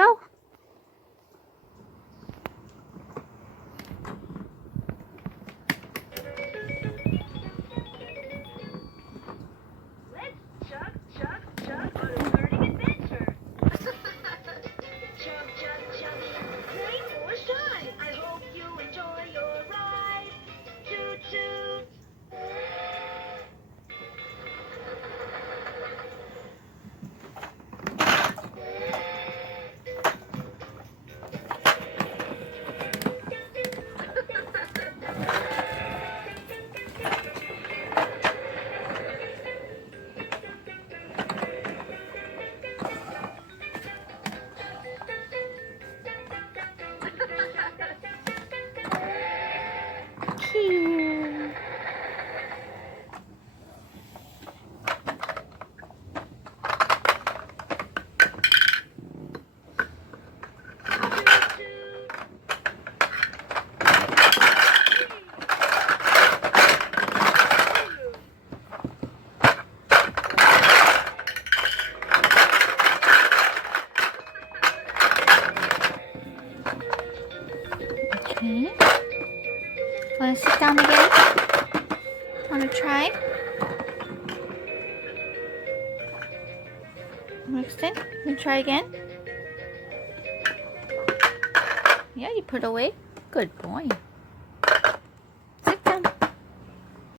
go. Let's chug, chug, chug on a learning adventure. Chug, chug, chuggy, rain or shine. I hope you enjoy your ride. Toot, toot. Cute. Okay. Want to sit down again? Want to try? Rexton, you try again? Yeah, you put away. Good boy.